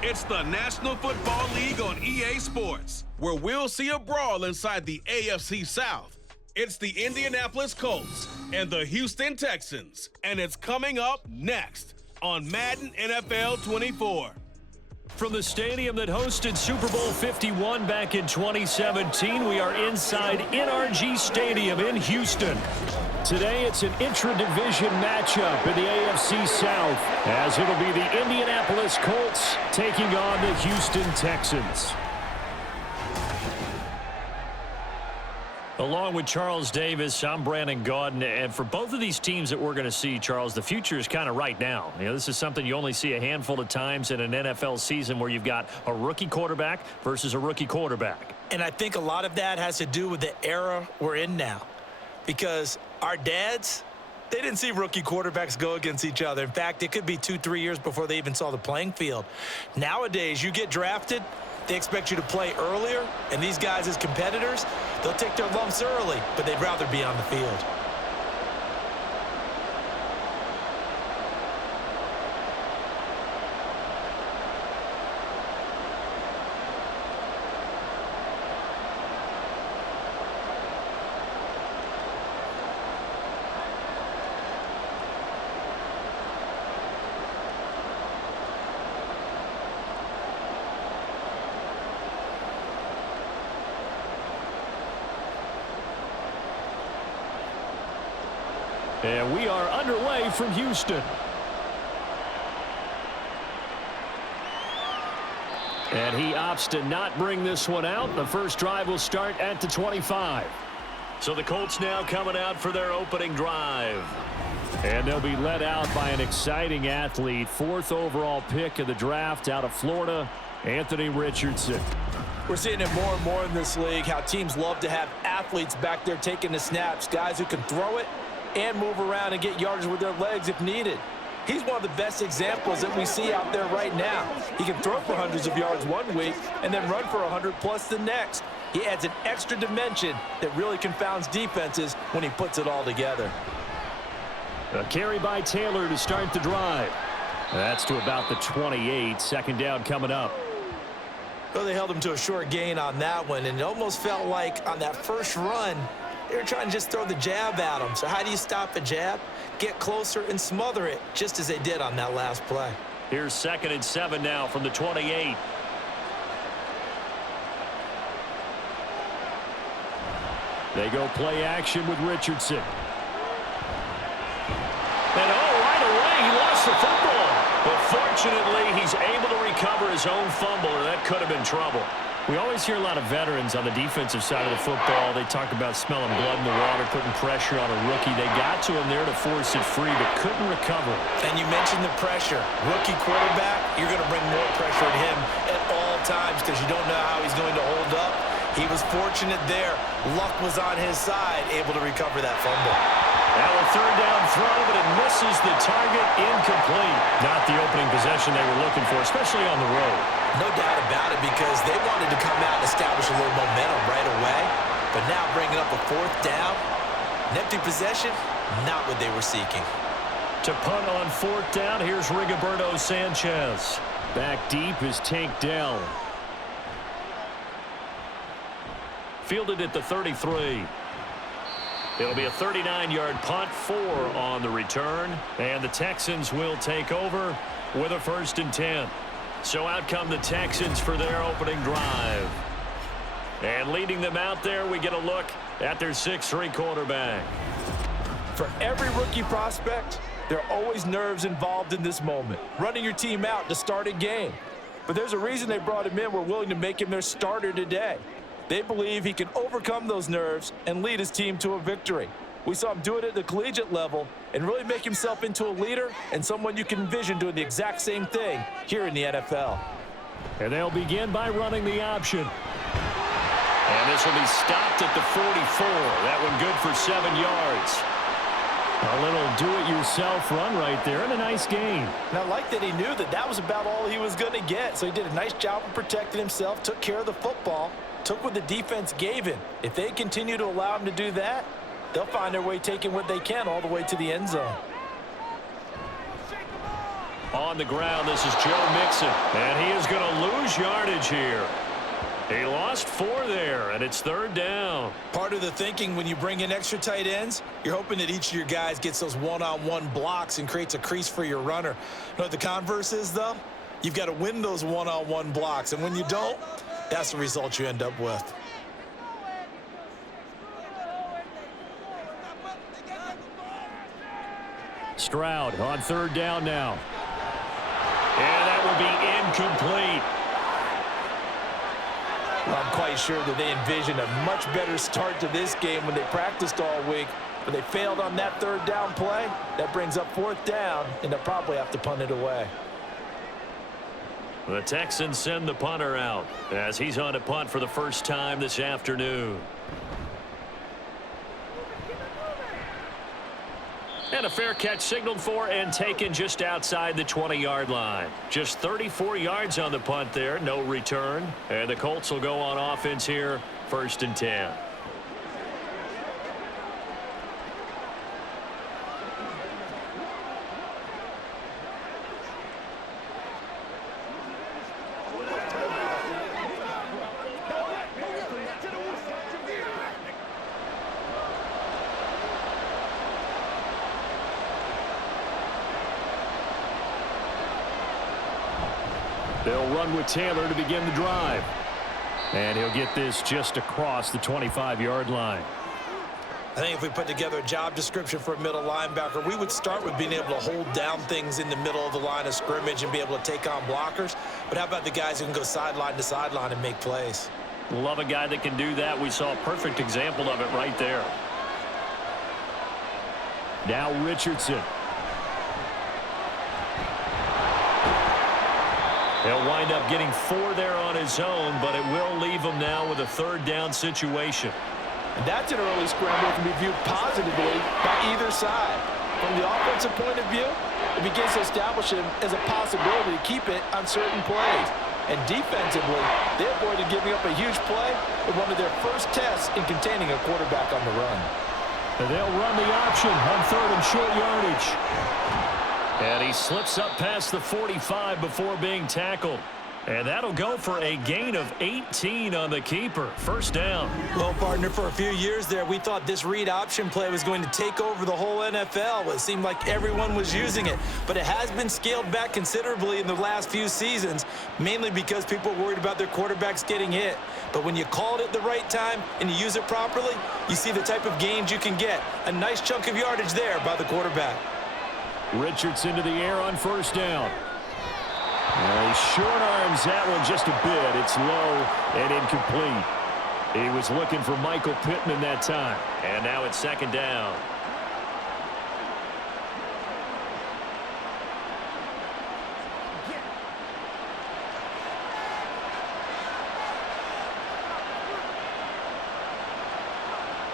It's the National Football League on EA Sports, where we'll see a brawl inside the AFC South. It's the Indianapolis Colts and the Houston Texans, and it's coming up next on Madden NFL 24. From the stadium that hosted Super Bowl 51 back in 2017, we are inside NRG Stadium in Houston. Today, it's an intra-division matchup in the AFC South, as it'll be the Indianapolis Colts taking on the Houston Texans. Along with Charles Davis, I'm Brandon Gaudin, and for both of these teams that we're going to see, Charles, the future is kind of right now. You know, this is something you only see a handful of times in an NFL season where you've got a rookie quarterback versus a rookie quarterback. And I think a lot of that has to do with the era we're in now, because our dads, they didn't see rookie quarterbacks go against each other. In fact, it could be 2-3 years before they even saw the playing field. Nowadays, you get drafted, they expect you to play earlier, and these guys as competitors, they'll take their lumps early, but they'd rather be on the field. And we are underway from Houston. And he opts to not bring this one out. The first drive will start at the 25. So the Colts now coming out for their opening drive. And they'll be led out by an exciting athlete. 4th overall pick of the draft out of Florida, Anthony Richardson. We're seeing it more and more in this league, how teams love to have athletes back there taking the snaps, guys who can throw it and move around and get yardage with their legs if needed. He's one of the best examples that we see out there right now. He can throw for hundreds of yards one week and then run for 100+ the next. He adds an extra dimension that really confounds defenses when he puts it all together. A carry by Taylor to start the drive. That's to about the 28. Second down coming up. Well, they held him to a short gain on that one, and it almost felt like on that first run, they were trying to just throw the jab at him. So how do you stop a jab? Get closer and smother it, just as they did on that last play. Here's 2nd and 7 now from the 28. They go play action with Richardson. And right away, he lost the football. But fortunately, he's able to recover his own fumble, or that could have been trouble. We always hear a lot of veterans on the defensive side of the football. They talk about smelling blood in the water, putting pressure on a rookie. They got to him there to force it free, but couldn't recover. And you mentioned the pressure. Rookie quarterback, you're going to bring more pressure at him at all times because you don't know how he's going to hold up. He was fortunate there. Luck was on his side, able to recover that fumble. Now a 3rd down throw, but it misses the target, incomplete. Not the opening possession they were looking for, especially on the road. No doubt about it, because they wanted to come out and establish a little momentum right away. But now bringing up a 4th down, an empty possession, not what they were seeking. To punt on 4th down, here's Rigoberto Sanchez. Back deep is Tank Dell. Fielded at the 33. It'll be a 39-yard punt, 4 on the return, and the Texans will take over with a 1st and 10. So out come the Texans for their opening drive. And leading them out there, we get a look at their 6'3" quarterback. For every rookie prospect, there are always nerves involved in this moment, running your team out to start a game. But there's a reason they brought him in. We're willing to make him their starter today. They believe he can overcome those nerves and lead his team to a victory. We saw him do it at the collegiate level and really make himself into a leader and someone you can envision doing the exact same thing here in the NFL. And they'll begin by running the option. And this will be stopped at the 44. That one good for 7 yards. A little do-it-yourself run right there and a nice gain. And I like that he knew that that was about all he was going to get. So he did a nice job of protecting himself, took care of the football, took what the defense gave him. If they continue to allow him to do that, they'll find their way taking what they can all the way to the end zone. On the ground, this is Joe Mixon, and he is going to lose yardage here. He lost 4 there, and it's 3rd down. Part of the thinking when you bring in extra tight ends, you're hoping that each of your guys gets those one-on-one blocks and creates a crease for your runner. You know what the converse is, though? You've got to win those one-on-one blocks, and when you don't, that's the result you end up with. Stroud on 3rd down now. And that will be incomplete. I'm quite sure that they envisioned a much better start to this game when they practiced all week, but they failed on that 3rd down play. That brings up 4th down, and they'll probably have to punt it away. The Texans send the punter out as he's on a punt for the first time this afternoon. And a fair catch signaled for and taken just outside the 20-yard line. Just 34 yards on the punt there, no return. And the Colts will go on offense here, 1st and 10. They'll run with Taylor to begin the drive. And he'll get this just across the 25-yard line. I think if we put together a job description for a middle linebacker, we would start with being able to hold down things in the middle of the line of scrimmage and be able to take on blockers. But how about the guys who can go sideline to sideline and make plays? Love a guy that can do that. We saw a perfect example of it right there. Now Richardson. He'll wind up getting 4 there on his own, but it will leave him now with a 3rd down situation. And that's an early scramble that can be viewed positively by either side. From the offensive point of view, it begins to establish him as a possibility to keep it on certain plays. And defensively, they avoided giving up a huge play with one of their first tests in containing a quarterback on the run. And they'll run the option on 3rd and short yardage. And he slips up past the 45 before being tackled. And that'll go for a gain of 18 on the keeper. 1st down. Well, partner, for a few years there, we thought this read option play was going to take over the whole NFL. It seemed like everyone was using it. But it has been scaled back considerably in the last few seasons, mainly because people are worried about their quarterbacks getting hit. But when you call it at the right time and you use it properly, you see the type of gains you can get. A nice chunk of yardage there by the quarterback. Richardson to the air on 1st down. He short arms that one just a bit. It's low and incomplete. He was looking for Michael Pittman that time. And now it's 2nd down.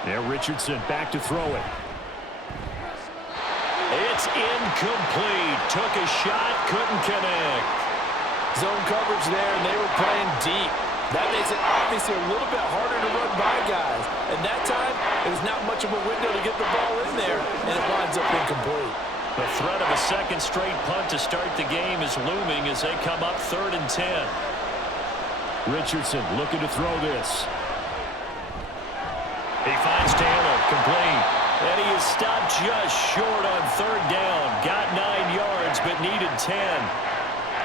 Now Richardson back to throw it. It's incomplete. Took a shot, couldn't connect. Zone coverage there, and they were playing deep. That makes it obviously a little bit harder to run by guys. And that time, it was not much of a window to get the ball in there, and it winds up incomplete. The threat of a 2nd straight punt to start the game is looming as they come up 3rd and 10. Richardson looking to throw this. He finds Taylor, complete. And he is stopped just short on 3rd down. Got 9 yards, but needed 10.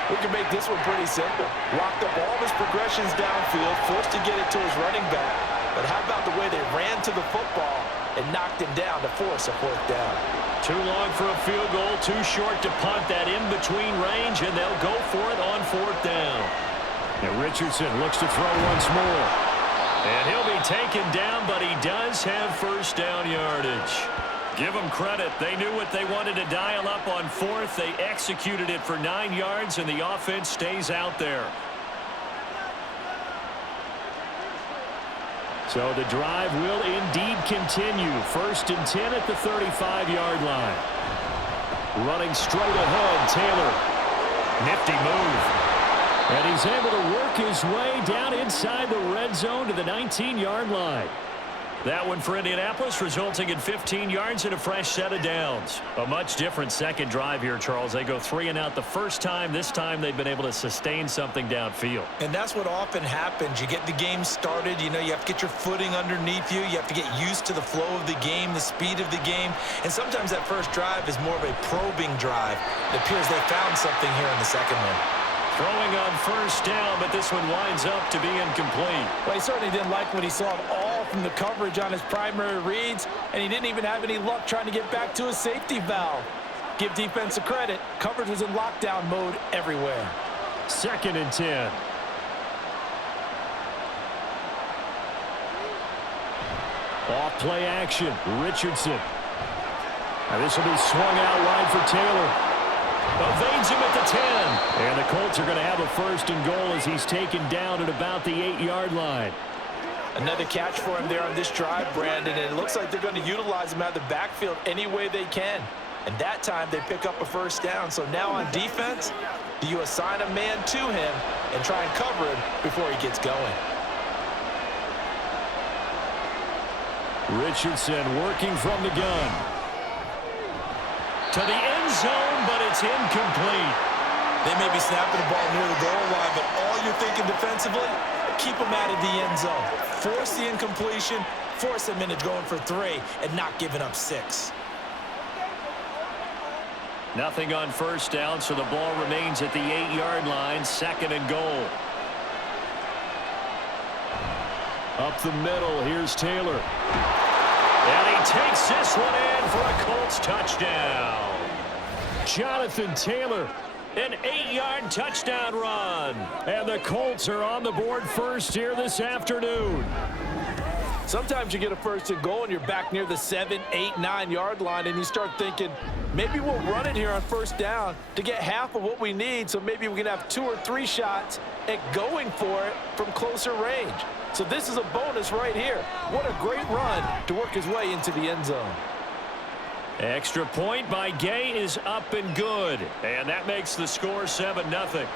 We can make this one pretty simple. Locked up all of his progressions downfield, forced to get it to his running back. But how about the way they ran to the football and knocked him down to force a 4th down? Too long for a field goal, too short to punt that in-between range, and they'll go for it on 4th down. And Richardson looks to throw once more. And he'll be taken down, but he does have 1st down yardage. Give them credit. They knew what they wanted to dial up on 4th. They executed it for 9 yards, and the offense stays out there. So the drive will indeed continue. 1st and 10 at the 35-yard line. Running straight ahead, Taylor. Nifty move. And he's able to work his way down inside the red zone to the 19-yard line. That one for Indianapolis, resulting in 15 yards and a fresh set of downs. A much different second drive here, Charles. They go 3 and out the first time. This time they've been able to sustain something downfield. And that's what often happens. You get the game started. You know, you have to get your footing underneath you. You have to get used to the flow of the game, the speed of the game. And sometimes that first drive is more of a probing drive. It appears they found something here in the second one. Throwing on first down, but this one winds up to be incomplete. Well, he certainly didn't like what he saw at all from the coverage on his primary reads, and he didn't even have any luck trying to get back to his safety valve. Give defense a credit. Coverage was in lockdown mode everywhere. 2nd and 10. Off play action. Richardson. Now this will be swung out wide for Taylor. Evades him at the 10. And the Colts are going to have a 1st and goal as he's taken down at about the 8-yard line. Another catch for him there on this drive, Brandon, and it looks like they're going to utilize him out of the backfield any way they can. And that time they pick up a 1st down. So now on defense, do you assign a man to him and try and cover him before he gets going? Richardson working from the gun. To the end zone, but it's incomplete. They may be snapping the ball near the goal line, but all you're thinking defensively, keep them out of the end zone. Force the incompletion, force them into going for 3, and not giving up 6. Nothing on first down, so the ball remains at the 8-yard line, 2nd and goal. Up the middle, here's Taylor. And he takes this one in for a Colts touchdown. Jonathan Taylor, an 8-yard touchdown run. And the Colts are on the board first here this afternoon. Sometimes you get a 1st and goal and you're back near the 7, 8, 9-yard line, and you start thinking, maybe we'll run it here on 1st down to get half of what we need, so maybe we can have 2 or 3 shots at going for it from closer range. So this is a bonus right here. What a great run to work his way into the end zone. Extra point by Gay is up and good. And that makes the score 7-0.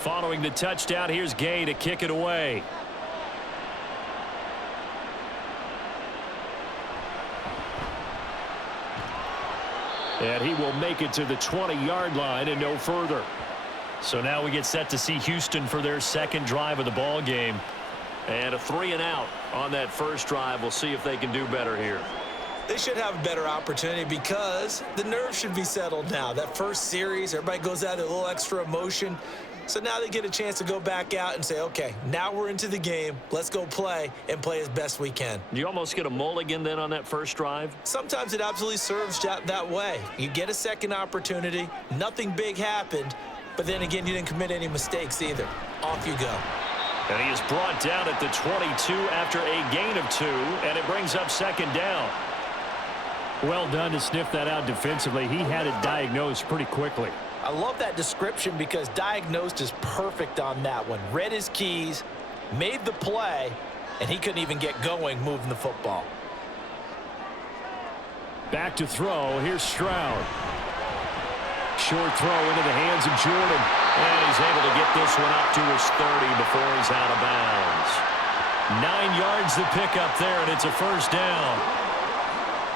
Following the touchdown, here's Gay to kick it away. And he will make it to the 20-yard line and no further. So now we get set to see Houston for their 2nd drive of the ball game. And a 3 and out on that first drive. We'll see if they can do better here. They should have a better opportunity because the nerves should be settled now. That first series, everybody goes out a little extra emotion. So now they get a chance to go back out and say, okay, now we're into the game. Let's go play and play as best we can. Do you almost get a mulligan then on that first drive? Sometimes it absolutely serves that way. You get a second opportunity. Nothing big happened. But then again, you didn't commit any mistakes either. Off you go. And he is brought down at the 22 after a gain of 2, and it brings up 2nd down. Well done to sniff that out defensively. He had it diagnosed pretty quickly. I love that description because diagnosed is perfect on that one. Read his keys, made the play, and he couldn't even get going moving the football. Back to throw. Here's Stroud. Short throw into the hands of Jordan. And he's able to get this one up to his 30 before he's out of bounds. 9 yards to pick up there, and it's a 1st down.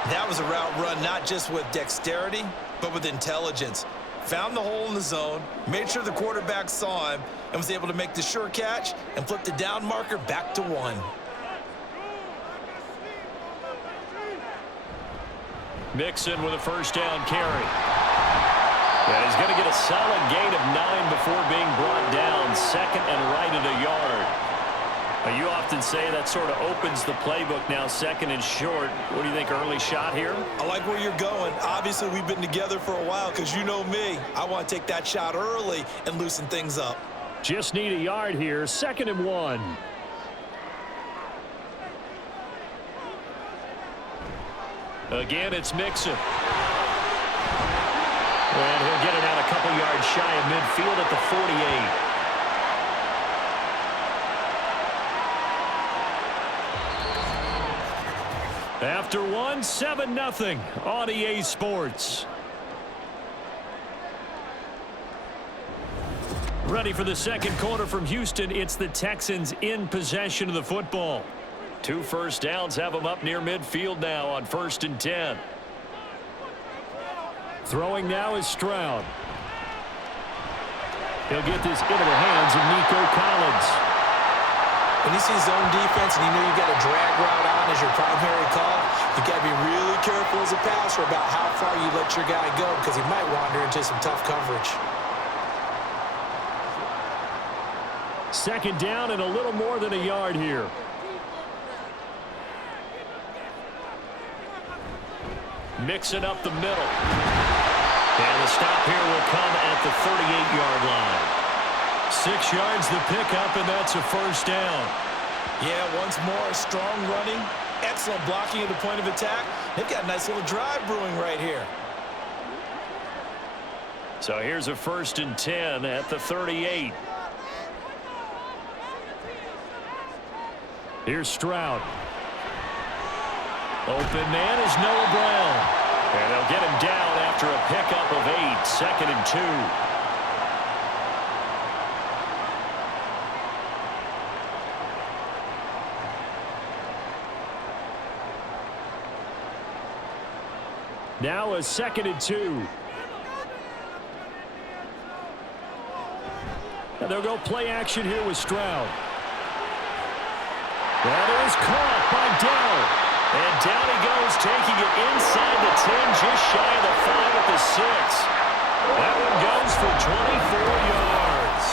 That was a route run not just with dexterity, but with intelligence. Found the hole in the zone, made sure the quarterback saw him, and was able to make the sure catch and flip the down marker back to 1. Mixon with a 1st down carry. And he's going to get a solid gain of 9 before being brought down. 2nd and right at a yard. Now, you often say that sort of opens the playbook now, 2nd and short. What do you think, early shot here? I like where you're going. Obviously, we've been together for a while because you know me. I want to take that shot early and loosen things up. Just need a yard here. 2nd and 1. Again, it's Mixon. And he'll get it out a couple yards shy of midfield at the 48. After one, 7-0 on EA Sports. Ready for the second quarter from Houston. It's the Texans in possession of the football. 2 first downs have them up near midfield now on 1st and 10. Throwing now is Stroud. He'll get this into the hands of Nico Collins. When you see zone defense and you know you got a drag route on as your primary call, you got to be really careful as a passer about how far you let your guy go because he might wander into some tough coverage. Second down and a little more than a yard here. Mixing up the middle. And the stop here will come at the 38-yard line. 6 yards the pickup, and that's a first down. Yeah, once more, strong running, excellent blocking at the point of attack. They've got a nice little drive brewing right here. So here's a 1st and 10 at the 38. Here's Stroud. Open man is Noah Brown. And they'll get him down after a pickup of 8, 2nd and 2. Now a 2nd and 2. And they'll go play action here with Stroud. That is caught by Dell. And down he goes, taking it inside the 10, just shy of the 5 at the 6. That one goes for 24 yards.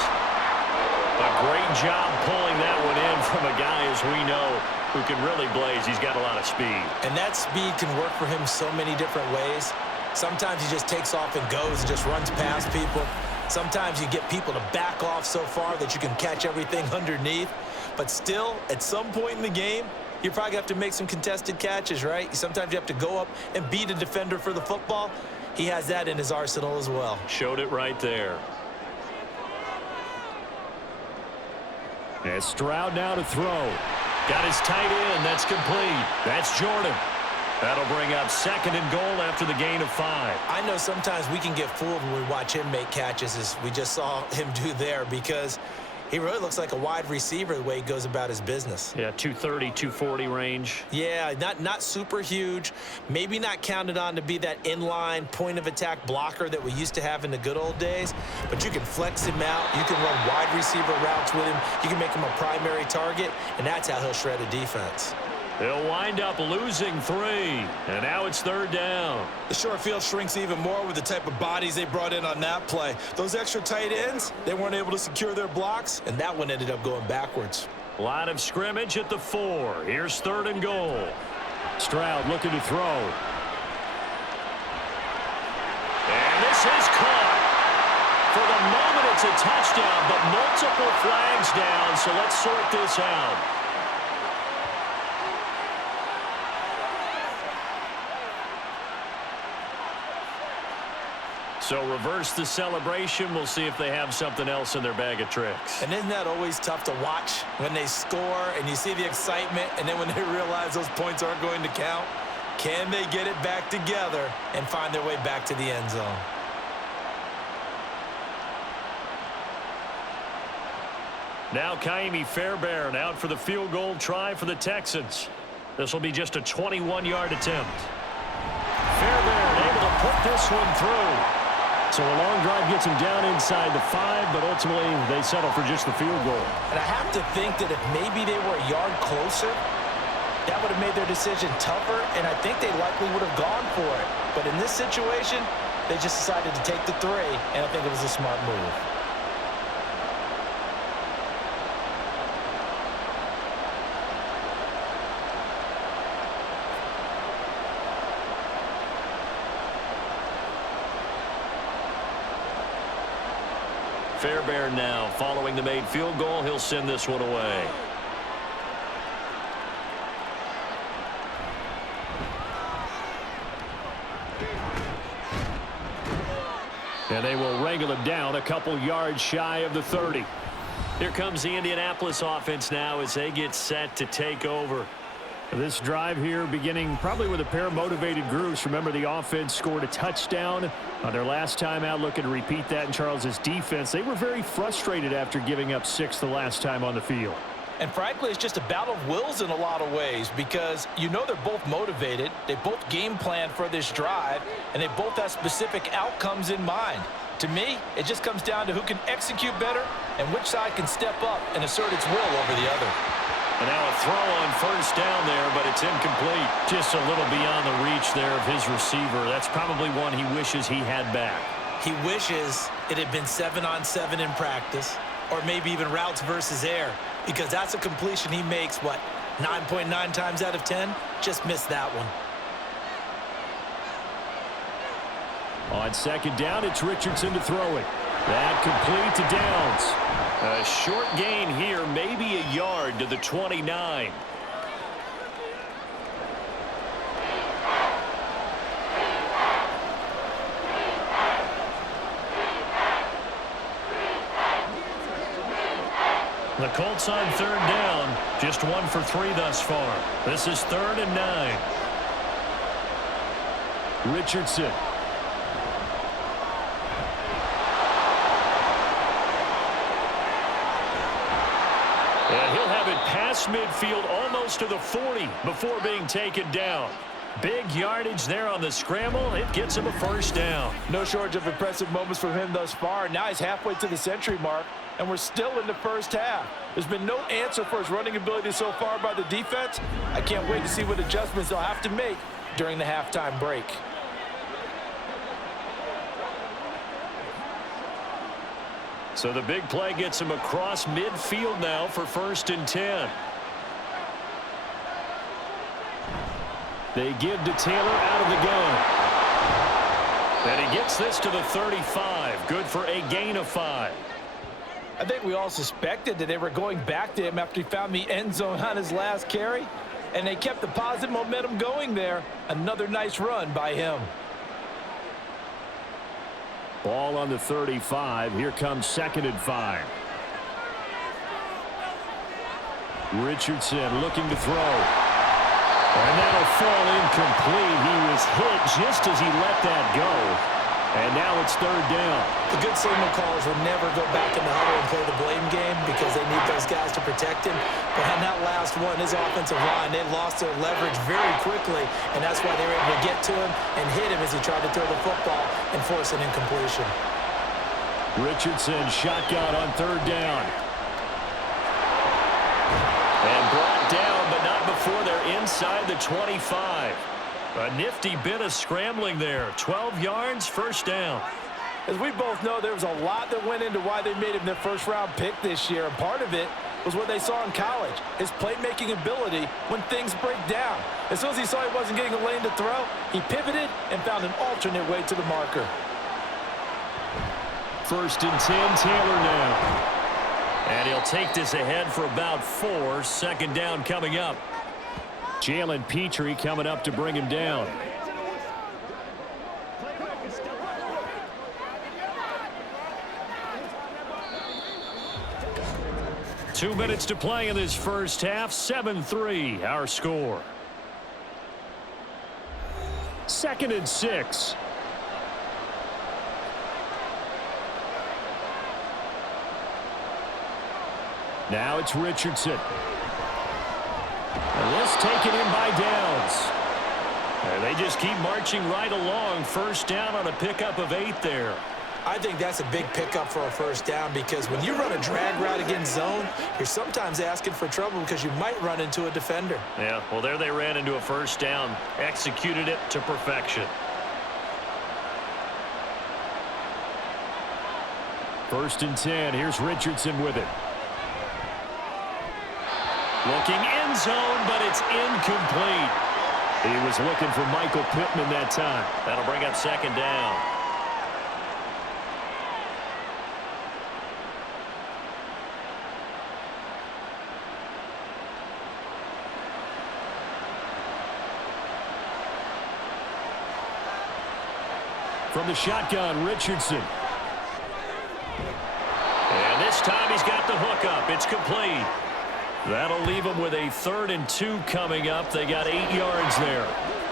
A great job pulling that one in from a guy, as we know, who can really blaze. He's got a lot of speed. And that speed can work for him so many different ways. Sometimes he just takes off and goes and just runs past people. Sometimes you get people to back off so far that you can catch everything underneath. But still, at some point in the game, you probably have to make some contested catches, right? Sometimes you have to go up and beat a defender for the football. He has that in his arsenal as well. Showed it right there. As Stroud now to throw. Got his tight end. That's complete. That's Jordan. That'll bring up 2nd and goal after the gain of 5. I know sometimes we can get fooled when we watch him make catches, as we just saw him do there, because he really looks like a wide receiver the way he goes about his business. Yeah, 230, 240 range. Yeah, not super huge. Maybe not counted on to be that inline point-of-attack blocker that we used to have in the good old days. But you can flex him out. You can run wide receiver routes with him. You can make him a primary target, and that's how he'll shred a defense. They'll wind up losing 3, and now it's 3rd down. The short field shrinks even more with the type of bodies they brought in on that play. Those extra tight ends, they weren't able to secure their blocks, and that one ended up going backwards. Line of scrimmage at the 4. Here's 3rd and goal. Stroud looking to throw. And this is caught. For the moment, it's a touchdown, but multiple flags down, so let's sort this out. So reverse the celebration. We'll see if they have something else in their bag of tricks. And isn't that always tough to watch when they score and you see the excitement, and then when they realize those points aren't going to count? Can they get it back together and find their way back to the end zone? Now Kaimi Fairbairn out for the field goal try for the Texans. This will be just a 21-yard attempt. Fairbairn able to put this one through. So a long drive gets him down inside the 5, but ultimately they settle for just the field goal. And I have to think that if maybe they were a yard closer, that would have made their decision tougher, and I think they likely would have gone for it. But in this situation, they just decided to take the 3, and I think it was a smart move. Fairbairn now following the made field goal. He'll send this one away. strangle him down a couple yards shy of the 30. Here comes the Indianapolis offense now as they get set to take over. This drive here beginning probably with a pair of motivated groups. Remember, the offense scored a touchdown on their last time out. Looking to repeat that in Charles's defense. They were very frustrated after giving up 6 the last time on the field. And frankly, it's just a battle of wills in a lot of ways because you know they're both motivated. They both game plan for this drive, and they both have specific outcomes in mind. To me, it just comes down to who can execute better and which side can step up and assert its will over the other. And now a throw on first down there, but it's incomplete. Just a little beyond the reach there of his receiver. That's probably one he wishes he had back. He wishes it had been 7-on-7 in practice, or maybe even routes versus air, because that's a completion he makes, 9.9 times out of 10? Just missed that one. On second down, it's Richardson to throw it. That complete to Downs. A short gain here, maybe a yard to the 29. The Colts on third down, just 1 for 3 thus far. This is 3rd and 9. Richardson. And he'll have it past midfield almost to the 40 before being taken down. Big yardage there on the scramble. It gets him a first down. No shortage of impressive moments from him thus far. Now he's halfway to the century mark, and we're still in the first half. There's been no answer for his running ability so far by the defense. I can't wait to see what adjustments they'll have to make during the halftime break. So the big play gets him across midfield now for 1st and 10. They give to Taylor out of the gun. And he gets this to the 35. Good for a gain of 5. I think we all suspected that they were going back to him after he found the end zone on his last carry, and they kept the positive momentum going there. Another nice run by him. Ball on the 35. Here comes 2nd and 5. Richardson looking to throw. And that'll fall incomplete. He was hit just as he let that go. And now it's 3rd down. The good signal callers will never go back in the huddle and play the blame game because they need those guys to protect him. But on that last one, his offensive line, they lost their leverage very quickly, and that's why they were able to get to him and hit him as he tried to throw the football and force an incompletion. Richardson shotgun on 3rd down. And brought down, but not before they're inside the 25. A nifty bit of scrambling there. 12 yards, 1st down. As we both know, there was a lot that went into why they made him their first-round pick this year, and part of it was what they saw in college, his playmaking ability when things break down. As soon as he saw he wasn't getting a lane to throw, he pivoted and found an alternate way to the marker. 1st and 10, Taylor now. And he'll take this ahead for about 4. 2nd down coming up. Jalen Petrie coming up to bring him down. Two minutes to play in this first half. 7-3 our score. 2nd and 6. Now it's Richardson. And this taken in by Downs. And they just keep marching right along. 1st down on a pickup of 8 there. I think that's a big pickup for a 1st down because when you run a drag route against zone, you're sometimes asking for trouble because you might run into a defender. Yeah, well, there they ran into a 1st down. Executed it to perfection. 1st and 10. Here's Richardson with it. Looking end zone, but it's incomplete. He was looking for Michael Pittman that time. That'll bring up 2nd down. From the shotgun, Richardson. This time he's got the hook up. It's complete. That'll leave them with a 3rd and 2 coming up. They got 8 yards there.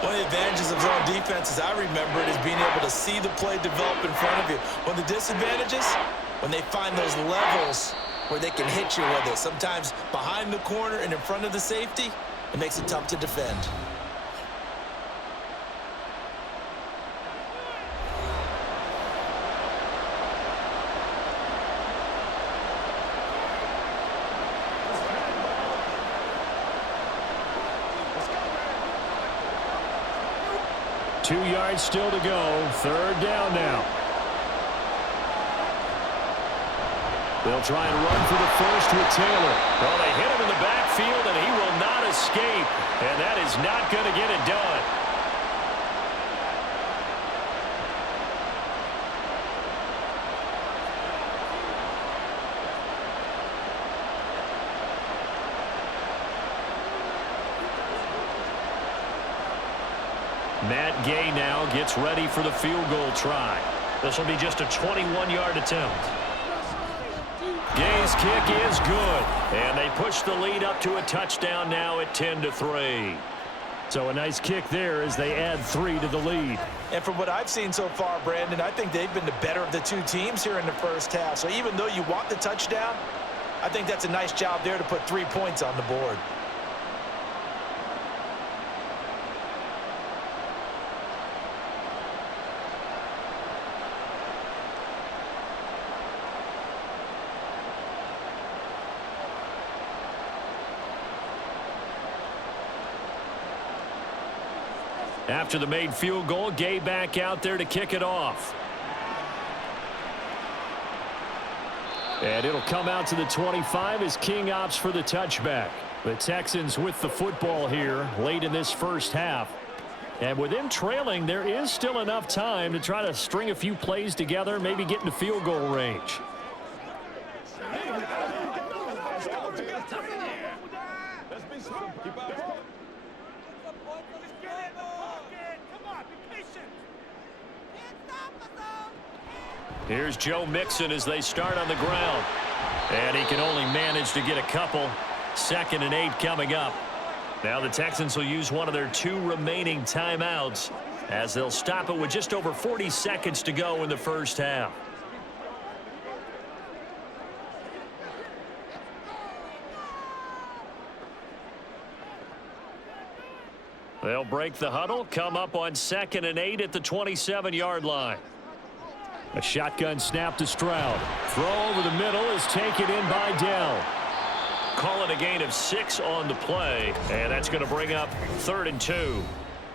One of the advantages of zone defense, as I remember it, is being able to see the play develop in front of you. One of the disadvantages, when they find those levels where they can hit you with it, sometimes behind the corner and in front of the safety, it makes it tough to defend. Two yards still to go. 3rd down now. They'll try and run for the first with Taylor. Well, they hit him in the backfield, and he will not escape. And that is not going to get it done. Matt Gay now gets ready for the field goal try. This will be just a 21-yard attempt. Gay's kick is good, and they push the lead up to a touchdown now at 10-3. So a nice kick there as they add 3 to the lead. And from what I've seen so far, Brandon, I think they've been the better of the two teams here in the first half. So even though you want the touchdown, I think that's a nice job there to put 3 points on the board. After the made field goal, Gay back out there to kick it off. And it'll come out to the 25 as King opts for the touchback. The Texans with the football here late in this first half. And with them trailing, there is still enough time to try to string a few plays together, maybe get into field goal range. Here's Joe Mixon as they start on the ground. And he can only manage to get a couple. 2nd and 8 coming up. Now the Texans will use one of their 2 remaining timeouts as they'll stop it with just over 40 seconds to go in the first half. They'll break the huddle, come up on 2nd and 8 at the 27-yard line. A shotgun snap to Stroud. Throw over the middle is taken in by Dell. Call it a gain of 6 on the play, and that's going to bring up 3rd and 2.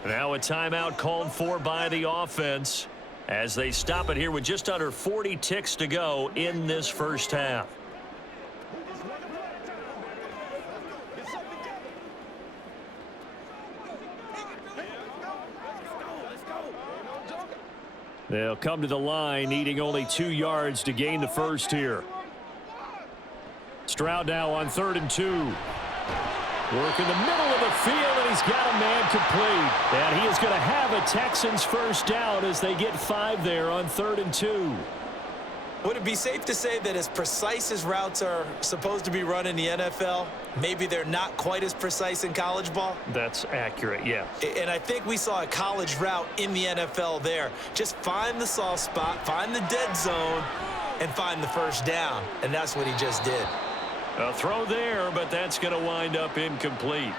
Now a timeout called for by the offense as they stop it here with just under 40 ticks to go in this first half. They'll come to the line, needing only 2 yards to gain the first here. Stroud now on 3rd and 2. Work in the middle of the field, and he's got a man complete. And he is going to have a Texans first down as they get 5 there on 3rd and 2. Would it be safe to say that as precise as routes are supposed to be run in the NFL, maybe they're not quite as precise in college ball? That's accurate, yeah. And I think we saw a college route in the NFL there. Just find the soft spot, find the dead zone, and find the first down. And that's what he just did. A throw there, but that's going to wind up incomplete.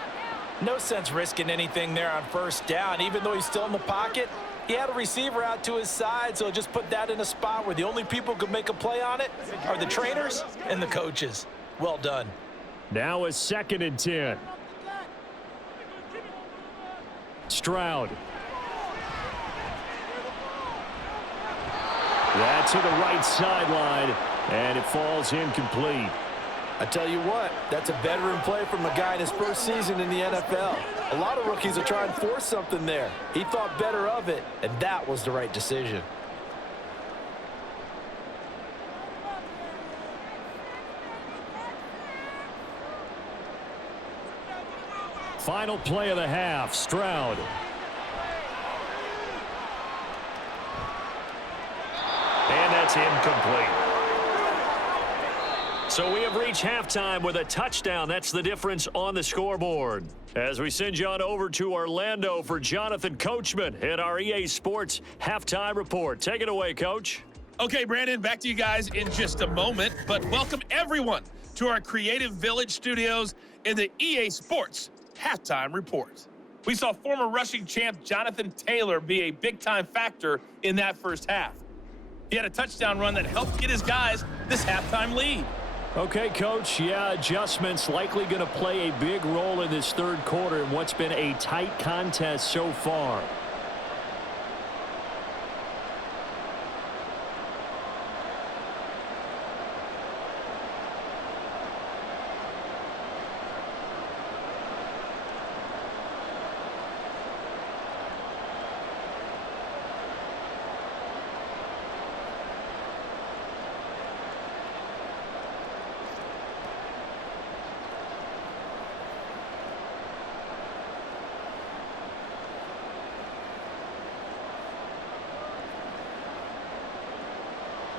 No sense risking anything there on first down. Even though he's still in the pocket, he had a receiver out to his side, so just put that in a spot where the only people who could make a play on it are the trainers and the coaches. Well done. Now a 2nd and 10. Stroud. That's to the right sideline, and it falls incomplete. I tell you what, that's a veteran play from a guy in his first season in the NFL. A lot of rookies are trying to force something there. He thought better of it, and that was the right decision. Final play of the half, Stroud. And that's incomplete. So we have reached halftime with a touchdown. That's the difference on the scoreboard. As we send you on over to Orlando for Jonathan Coachman at our EA Sports Halftime Report. Take it away, Coach. Okay, Brandon, back to you guys in just a moment. But welcome everyone to our Creative Village studios in the EA Sports Halftime Report. We saw former rushing champ Jonathan Taylor be a big-time factor in that first half. He had a touchdown run that helped get his guys this halftime lead. Okay, Coach, yeah, adjustments likely going to play a big role in this third quarter in what's been a tight contest so far.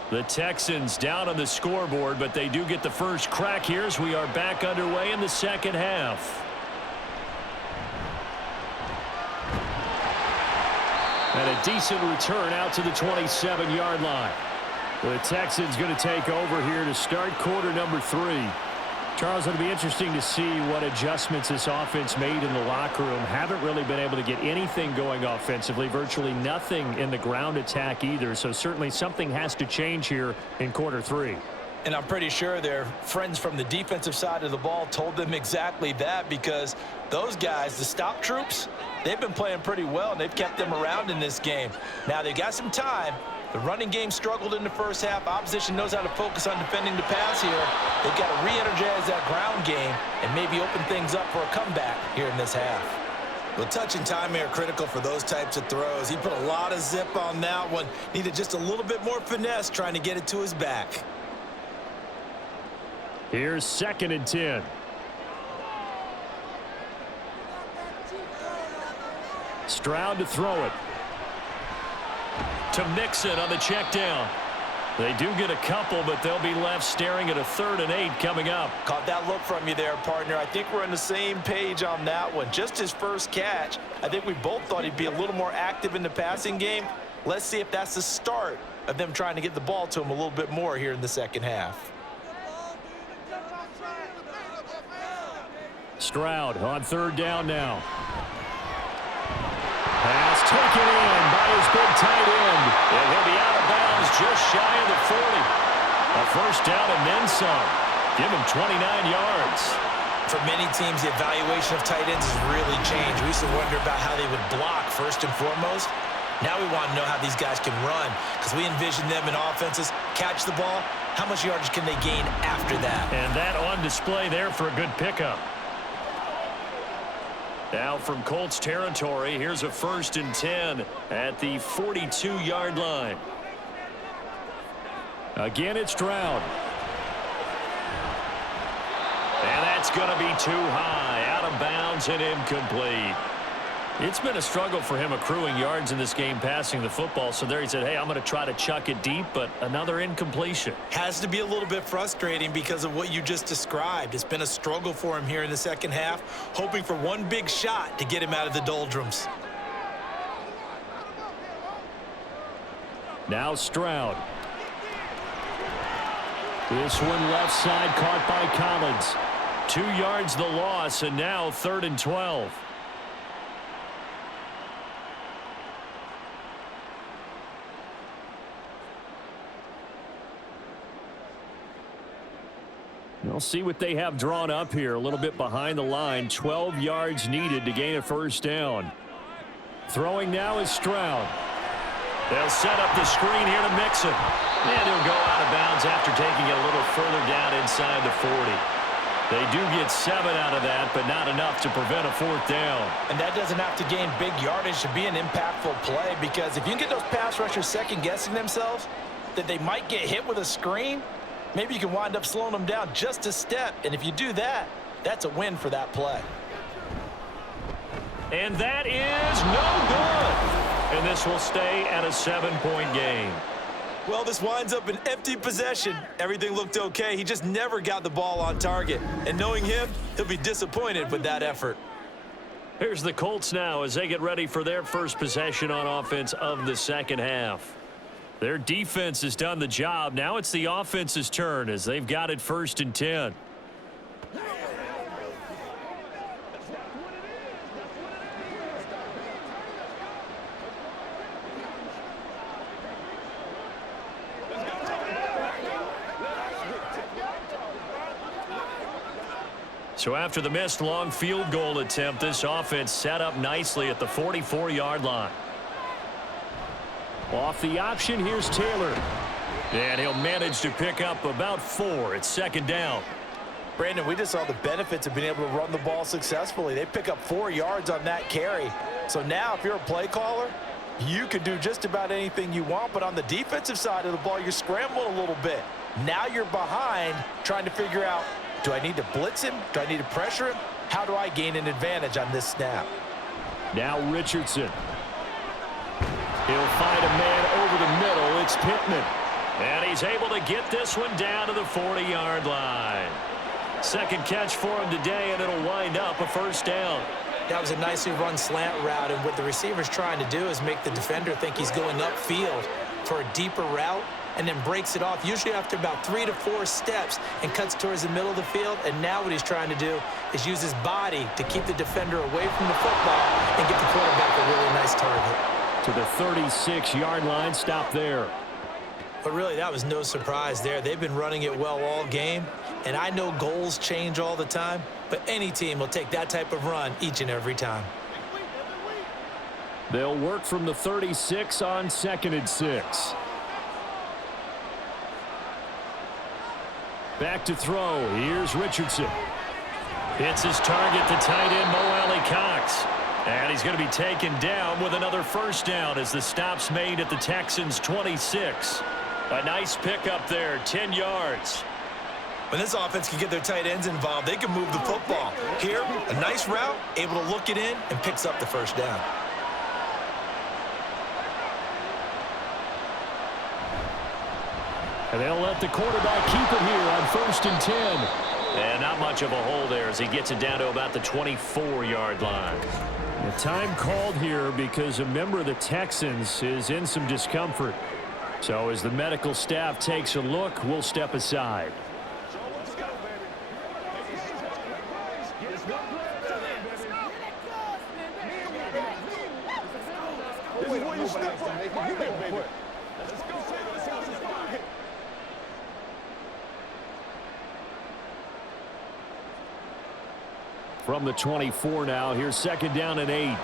The Texans down on the scoreboard, but they do get the first crack here as we are back underway in the second half. And a decent return out to the 27-yard line. The Texans going to take over here to start quarter number 3. Charles, it'll be interesting to see what adjustments this offense made in the locker room. Haven't really been able to get anything going offensively, virtually nothing in the ground attack either. So certainly something has to change here in quarter 3. And I'm pretty sure their friends from the defensive side of the ball told them exactly that, because those guys, the stop troops, they've been playing pretty well, and they've kept them around in this game. Now, they've got some time. The running game struggled in the first half. Opposition knows how to focus on defending the pass here. They've got to re-energize that ground game and maybe open things up for a comeback here in this half. Well, touch and timing are critical for those types of throws. He put a lot of zip on that one. Needed just a little bit more finesse trying to get it to his back. Here's 2nd and 10. Stroud to throw it. To Mixon on the check down. They do get a couple, but they'll be left staring at a 3rd and 8 coming up. Caught that look from you there, partner. I think we're on the same page on that one. Just his first catch. I think we both thought he'd be a little more active in the passing game. Let's see if that's the start of them trying to get the ball to him a little bit more here in the second half. Stroud on 3rd down now. Pass taken in by his big tight end. And he'll be out of bounds just shy of the 40. A first down and then some. Give him 29 yards. For many teams, the evaluation of tight ends has really changed. We used to wonder about how they would block first and foremost. Now we want to know how these guys can run, because we envision them in offenses catch the ball. How much yardage can they gain after that? And that on display there for a good pickup. Now from Colts territory, here's a 1st and 10 at the 42-yard line. Again, it's Stroud. And that's going to be too high, out of bounds and incomplete. It's been a struggle for him accruing yards in this game passing the football. So there he said, hey, I'm going to try to chuck it deep, but another incompletion. Has to be a little bit frustrating because of what you just described. It's been a struggle for him here in the second half, hoping for one big shot to get him out of the doldrums. Now Stroud. This one left side caught by Collins. 2 yards the loss, and now 3rd and 12. We'll see what they have drawn up here. A little bit behind the line. 12 yards needed to gain a first down. Throwing now is Stroud. They'll set up the screen here to Mixon. And he'll go out of bounds after taking it a little further down inside the 40. They do get 7 out of that, but not enough to prevent a 4th down. And that doesn't have to gain big yardage to be an impactful play, because if you can get those pass rushers second-guessing themselves that they might get hit with a screen, maybe you can wind up slowing them down just a step. And if you do that, that's a win for that play. And that is no good. And this will stay at a 7-point game. Well, this winds up an empty possession. Everything looked okay. He just never got the ball on target. And knowing him, he'll be disappointed with that effort. Here's the Colts now as they get ready for their first possession on offense of the second half. Their defense has done the job. Now it's the offense's turn as they've got it 1st and 10. So after the missed long field goal attempt, this offense set up nicely at the 44-yard line. Off the option, here's Taylor. And he'll manage to pick up about 4. It's 2nd down. Brandon, we just saw the benefits of being able to run the ball successfully. They pick up 4 yards on that carry. So now if you're a play caller, you can do just about anything you want. But on the defensive side of the ball, you're scrambling a little bit. Now you're behind trying to figure out, do I need to blitz him? Do I need to pressure him? How do I gain an advantage on this snap? Now Richardson. He'll find a man over the middle. It's Pittman. And he's able to get this one down to the 40-yard line. 2nd catch for him today, and it'll wind up a 1st down. That was a nicely run slant route, and what the receiver's trying to do is make the defender think he's going upfield for a deeper route, and then breaks it off, usually after about 3 to 4 steps, and cuts towards the middle of the field. And now what he's trying to do is use his body to keep the defender away from the football and get the quarterback a really nice target. To the 36-yard line, stop there. But really, that was no surprise there. They've been running it well all game, and I know goals change all the time, but any team will take that type of run each and every time. They'll work from the 36 on 2nd and 6. Back to throw. Here's Richardson. Hits his target, the tight end, Mo Alley-Cox. And he's going to be taken down with another 1st down as the stop's made at the Texans' 26. A nice pickup there, 10 yards. When this offense can get their tight ends involved, they can move the football. Here, a nice route, able to look it in, and picks up the 1st down. And they'll let the quarterback keep it here on 1st and 10. And not much of a hole there as he gets it down to about the 24-yard line. The time called here because a member of the Texans is in some discomfort. So as the medical staff takes a look, we'll step aside. From the 24 now, here's 2nd down and 8.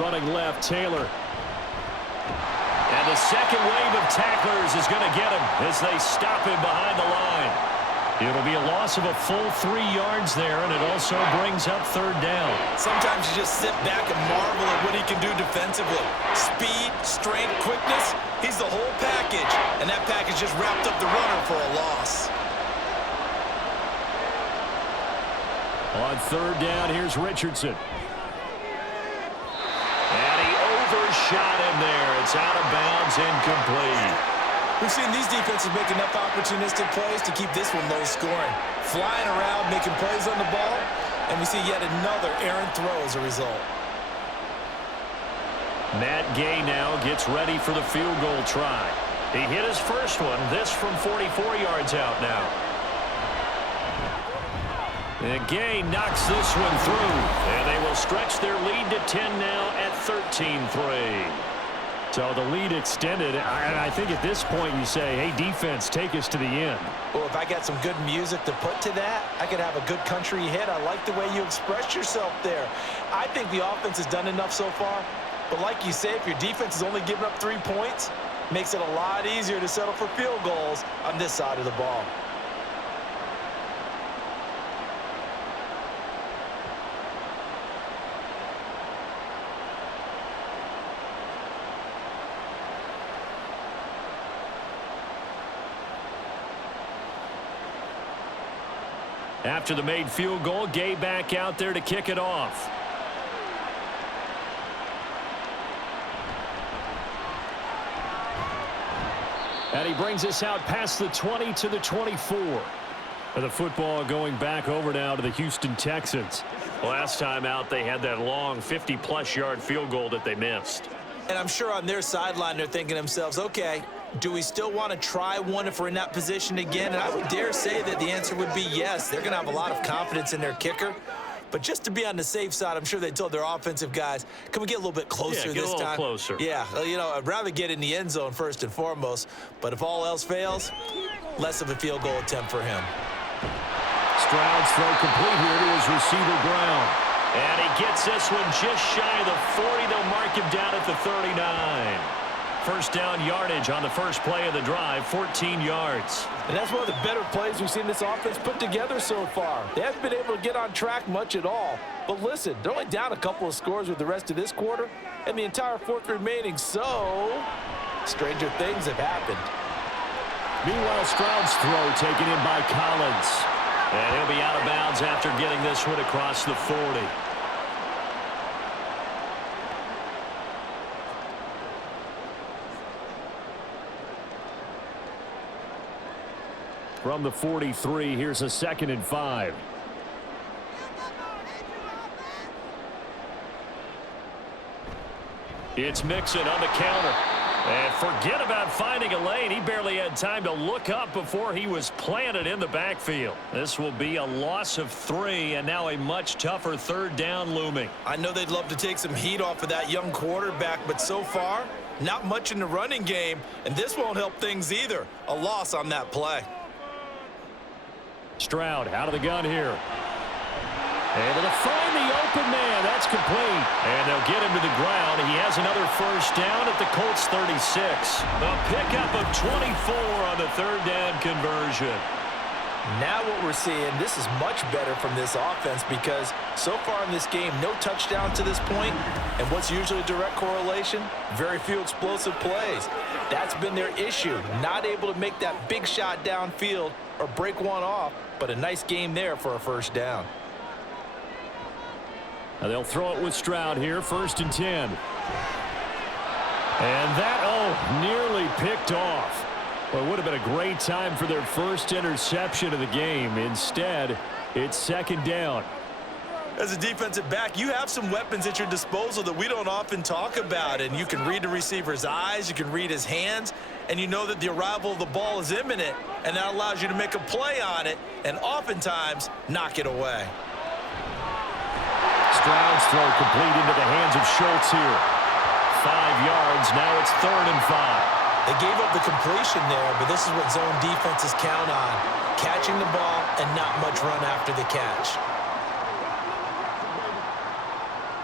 Running left, Taylor. And the second wave of tacklers is going to get him as they stop him behind the line. It'll be a loss of a full 3 yards there, and it also brings up 3rd down. Sometimes you just sit back and marvel at what he can do defensively. Speed, strength, quickness, he's the whole package. And that package just wrapped up the runner for a loss. On 3rd down, here's Richardson. And he overshot him there. It's out of bounds, incomplete. We've seen these defenses make enough opportunistic plays to keep this one low scoring. Flying around, making plays on the ball, and we see yet another errant throw as a result. Matt Gay now gets ready for the field goal try. He hit his first one, this from 44 yards out now. And Gay knocks this one through, and they will stretch their lead to 10 now at 13-3. So the lead extended, and I think at this point you say, hey, defense, take us to the end. Well, if I got some good music to put to that, I could have a good country hit. I like the way you express yourself there. I think the offense has done enough so far. But like you say, if your defense is only giving up 3 points, it makes it a lot easier to settle for field goals on this side of the ball. After the made field goal, Gay back out there to kick it off. And he brings us out past the 20 to the 24. And the football going back over now to the Houston Texans. Last time out, they had that long 50-plus yard field goal that they missed. And I'm sure on their sideline, they're thinking to themselves, okay, do we still want to try one if we're in that position again? And I would dare say that the answer would be yes. They're going to have a lot of confidence in their kicker. But just to be on the safe side, I'm sure they told their offensive guys, can we get a little bit closer this time? Closer. Yeah, you know, I'd rather get in the end zone first and foremost. But if all else fails, less of a field goal attempt for him. Stroud's throw complete here to his receiver, Brown. And he gets this one just shy of the 40. They'll mark him down at the 39. First down yardage on the first play of the drive, 14 yards. And that's one of the better plays we've seen this offense put together so far. They haven't been able to get on track much at all. But listen, they're only down a couple of scores with the rest of this quarter and the entire fourth remaining, so stranger things have happened. Meanwhile, Stroud's throw taken in by Collins. And he'll be out of bounds after getting this one across the 40. From the 43, here's a 2nd and 5. It's Mixon on the counter. And forget about finding a lane. He barely had time to look up before he was planted in the backfield. This will be a loss of 3, and now a much tougher 3rd down looming. I know they'd love to take some heat off of that young quarterback, but so far, not much in the running game, and this won't help things either. A loss on that play. Stroud out of the gun here. Able to find the open man. That's complete. And they'll get him to the ground. He has another first down at the Colts 36. A pickup of 24 on the 3rd down conversion. Now what we're seeing, this is much better from this offense because so far in this game, no touchdown to this point. And what's usually a direct correlation? Very few explosive plays. That's been their issue. Not able to make that big shot downfield or break one off, but a nice game there for a first down. Now they'll throw it with Stroud here, 1st and 10. And that, nearly picked off. Well, it would have been a great time for their first interception of the game. Instead, it's 2nd down. As a defensive back, you have some weapons at your disposal that we don't often talk about. And you can read the receiver's eyes, you can read his hands, and you know that the arrival of the ball is imminent, and that allows you to make a play on it and oftentimes knock it away. Stroud's throw complete into the hands of Schultz here. 5 yards, now it's 3rd and 5. They gave up the completion there, but this is what zone defenses count on. Catching the ball and not much run after the catch.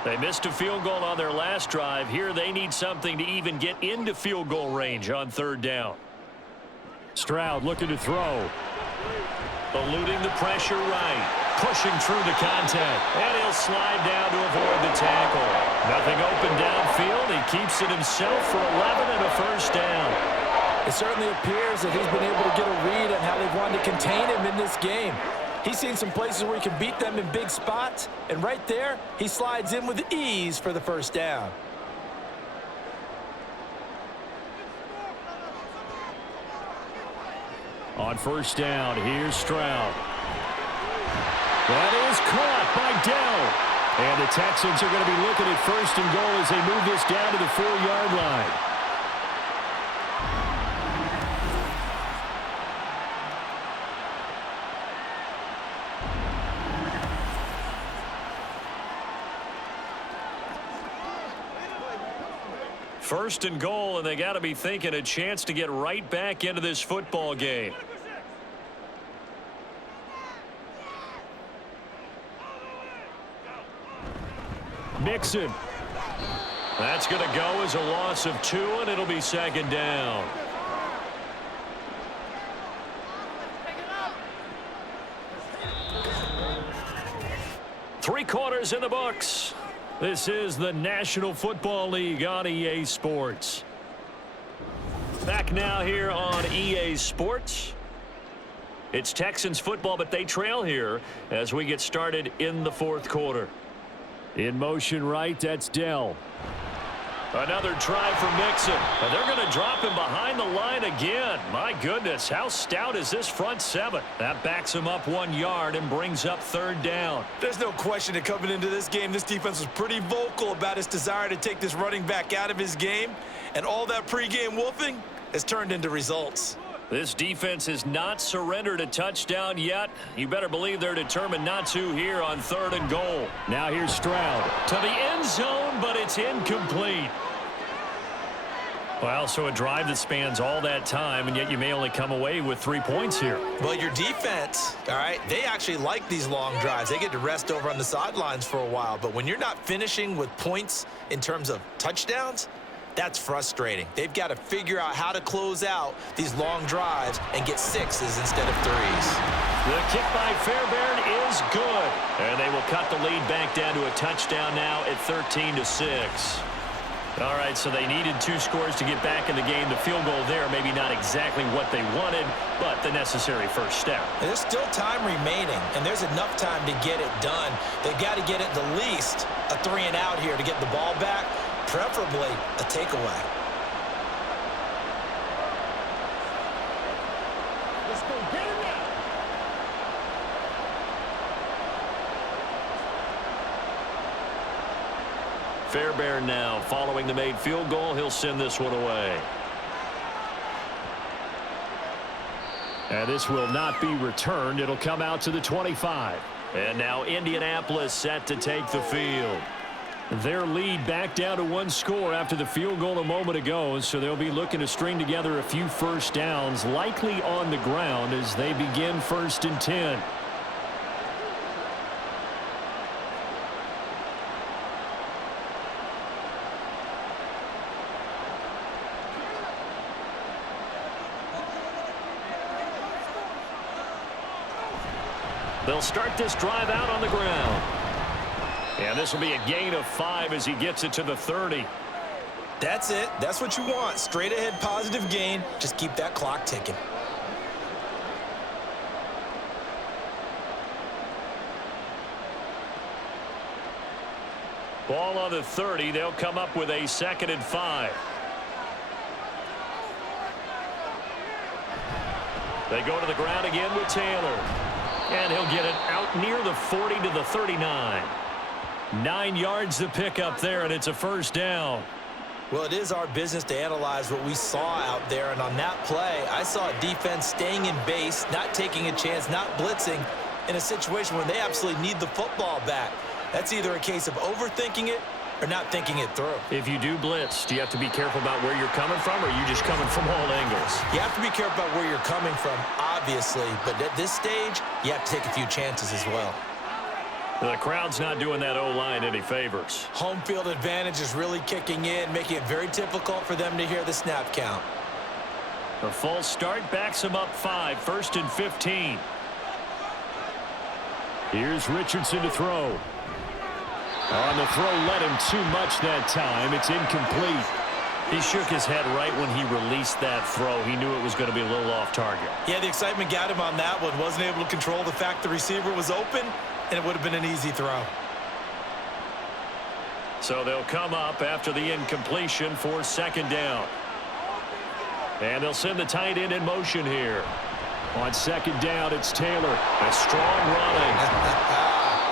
They missed a field goal on their last drive. Here they need something to even get into field goal range on 3rd down. Stroud looking to throw. Eluding the pressure right. Pushing through the contact. And he'll slide down to avoid the tackle. Nothing open downfield. He keeps it himself for 11 and a first down. It certainly appears that he's been able to get a read on how they've wanted to contain him in this game. He's seen some places where he can beat them in big spots. And right there, he slides in with ease for the first down. On 1st down, here's Stroud. That is caught by Dell. And the Texans are going to be looking at 1st and goal as they move this down to the 4-yard line. First and goal, and they got to be thinking a chance to get right back into this football game. Mixon. That's going to go as a loss of 2, and it'll be 2nd down. Three quarters in the books. This is the National Football League on EA Sports. Back now here on EA Sports. It's Texans football, but they trail here as we get started in the 4th quarter. In motion right, that's Dell. Another try for Mixon. And they're going to drop him behind the line again. My goodness, how stout is this front seven? That backs him up 1 yard and brings up 3rd down. There's no question that coming into this game, this defense was pretty vocal about its desire to take this running back out of his game. And all that pregame wolfing has turned into results. This defense has not surrendered a touchdown yet. You better believe they're determined not to here on 3rd and goal. Now here's Stroud. To the end zone, but it's incomplete. Well, so a drive that spans all that time, and yet you may only come away with 3 points here. Well, your defense, all right, they actually like these long drives. They get to rest over on the sidelines for a while. But when you're not finishing with points in terms of touchdowns, that's frustrating. They've got to figure out how to close out these long drives and get 6s instead of 3s. The kick by Fairbairn is good. And they will cut the lead back down to a touchdown now at 13-6. All right, so they needed 2 scores to get back in the game. The field goal there, maybe not exactly what they wanted, but the necessary first step. And there's still time remaining, and there's enough time to get it done. They've got to get at the least a 3-and-out here to get the ball back, preferably a takeaway. Let's go get it now. Fairbairn now following the made field goal. He'll send this one away. And this will not be returned. It'll come out to the 25. And now Indianapolis set to take the field. Their lead back down to 1 score after the field goal a moment ago, so they'll be looking to string together a few first downs, likely on the ground as they begin 1st and 10. They'll start this drive out on the ground. And this will be a gain of 5 as he gets it to the 30. That's it. That's what you want. Straight ahead positive gain. Just keep that clock ticking. Ball on the 30. They'll come up with a 2nd and 5. They go to the ground again with Taylor. And he'll get it out near the 40 to the 39. 9 yards to pick up there, and it's a first down. Well, it is our business to analyze what we saw out there, and on that play, I saw a defense staying in base, not taking a chance, not blitzing, in a situation where they absolutely need the football back. That's either a case of overthinking it or not thinking it through. If you do blitz, do you have to be careful about where you're coming from, or are you just coming from all angles? You have to be careful about where you're coming from, obviously, but at this stage, you have to take a few chances as well. The crowd's not doing that O-line any favors. Home field advantage is really kicking in, making it very difficult for them to hear the snap count. The false start backs him up 5, 1st and 15. Here's Richardson to throw. On the throw, led him too much that time. It's incomplete. He shook his head right when he released that throw. He knew it was going to be a little off target. Yeah, the excitement got him on that one. Wasn't able to control the fact the receiver was open, and it would have been an easy throw. So they'll come up after the incompletion for 2nd down. And they'll send the tight end in motion here. On 2nd down, it's Taylor. A strong running.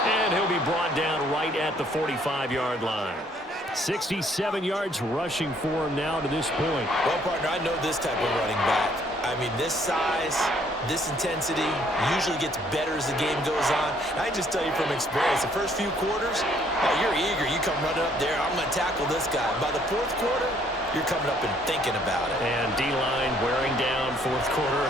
And he'll be brought down right at the 45-yard line. 67 yards rushing for him now to this point. Well, partner, I know this type of running back. I mean, this size, this intensity usually gets better as the game goes on. And I just tell you from experience, the first few quarters, oh, you're eager. You come running up there, I'm going to tackle this guy. By the 4th quarter, you're coming up and thinking about it. And D-line wearing down 4th quarter.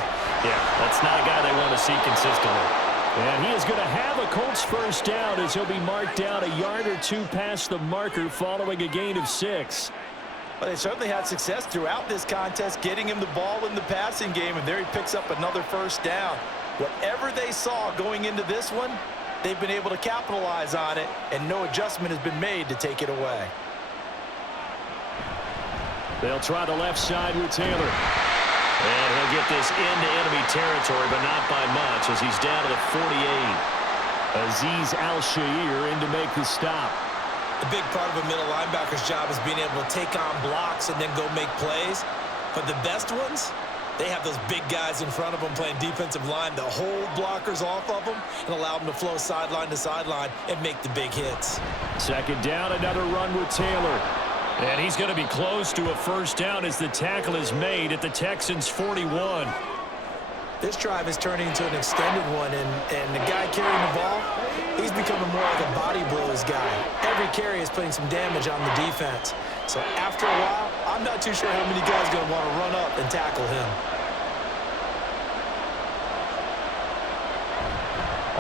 Yeah, that's not a guy they want to see consistently. And he is going to have a Colts first down as he'll be marked down a yard or 2 past the marker following a gain of 6. Well, they certainly had success throughout this contest, getting him the ball in the passing game, and there he picks up another first down. Whatever they saw going into this one, they've been able to capitalize on it, and no adjustment has been made to take it away. They'll try the left side with Taylor. And he'll get this into enemy territory, but not by much as he's down to the 48. Azeez Al-Shaair in to make the stop. The big part of a middle linebacker's job is being able to take on blocks and then go make plays. But the best ones, they have those big guys in front of them playing defensive line that hold blockers off of them and allow them to flow sideline to sideline and make the big hits. Second down, another run with Taylor. And he's going to be close to a first down as the tackle is made at the Texans' 41. This drive is turning into an extended one, and the guy carrying the ball, he's becoming more like a body blows guy. Every carry is putting some damage on the defense. So after a while, I'm not too sure how many guys are going to want to run up and tackle him.